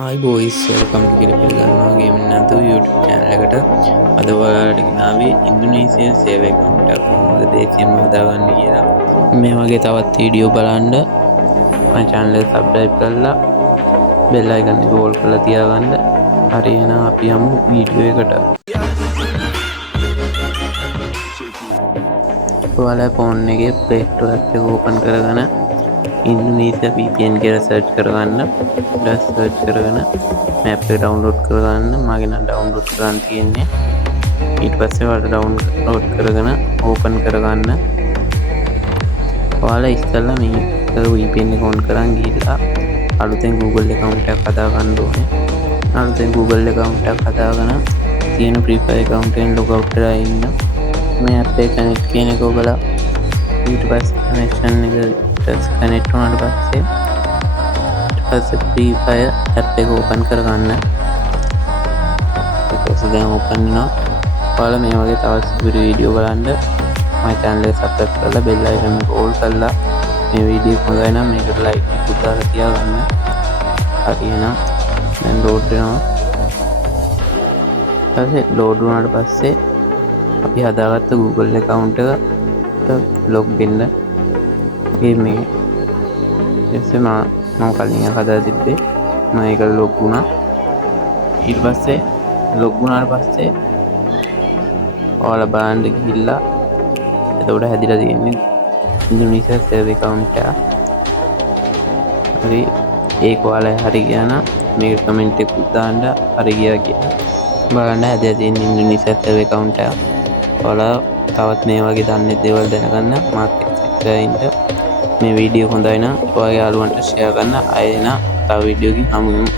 Hi boys, welcome to Kiripilganno Gaming Nadu YouTube channel එකට. අද ඔයාලට ගෙනාවේ ඉන්දුනීසියානු සේවය කවුන්ටර් කොහොමද දේශීයම හදාගන්නේ කියලා. මේ වගේ තවත් වීඩියෝ බලන්න මම channel එක subscribe කරලා bell icon එක all කරලා තියාගන්න. හරි එහෙනම් අපි යමු වීඩියෝ එකට. ඔයාලා ෆෝන් එකේ Play Store app එක open කරගෙන Indonesia VPN කියලා search කරගන්න. ඊට search කරගෙන map එක download කරගන්න. මගේ නම් download කරන් තියෙන්නේ. ඊට පස්සේ ඔයාලා download කරගෙන open කරගන්න. ඔයාලා ඉස්සෙල්ලා මේ VPN එක on කරන් ගිහලා අලුතෙන් Google account එකක් හදා ගන්න ඕනේ. අලුතෙන් Google account එකක් හදාගෙන තියෙන Free Fire account එකෙන් log out වෙලා ඉන්න. මේ app එක connect කියන එක ඔබලා ඊට පස්සේ connection එක connect වුණාට පස්සේ Free Fire app එක open කරගන්න. ඊට පස්සේ දැන් open වෙනවා. ඔයාලා මේ වගේ තවත් සුපිරි වීඩියෝ බලන්න my channel එක subscribe කරලා bell icon එක all කරලා මේ වීඩියෝ එක හොඳයි නම් මේකට like එකක් දාලා තියාගන්න. හරි එහෙනම් දැන් load වෙනවා. ඊපස්සේ load වුණාට පස්සේ අපි හදාගත්ත Google account එක log වෙන්න මේ එසේ මම කලින් හදා තිබ්බේ මම ඒක log වුණා. ඊට පස්සේ log වුණාට පස්සේ ඔයාලා බලන්න ගිහිල්ලා එතකොට හැදිලා තියෙන්නේ ඉන්දුනීසියා සර්වර් account එක. හරි ඒක ඔයාලා හරි ගියා නම් මේක කමෙන්ට් එකක් දාන්න හරි ගියා කියලා. බලන්න හැදලා තියෙන ඉන්දුනීසියා සර්වර් account එක. ඔයාලා තවත් මේ වගේ දන්නේ දේවල් දැනගන්න මාත් එක්ක ඉන්න. මේ වීඩියෝ හොඳයි නම් ඔයාගේ යාළුවන්ට ෂෙයා කරන්න. ආයෙ එන තව වීඩියෝ එකකින් හමු වෙමු.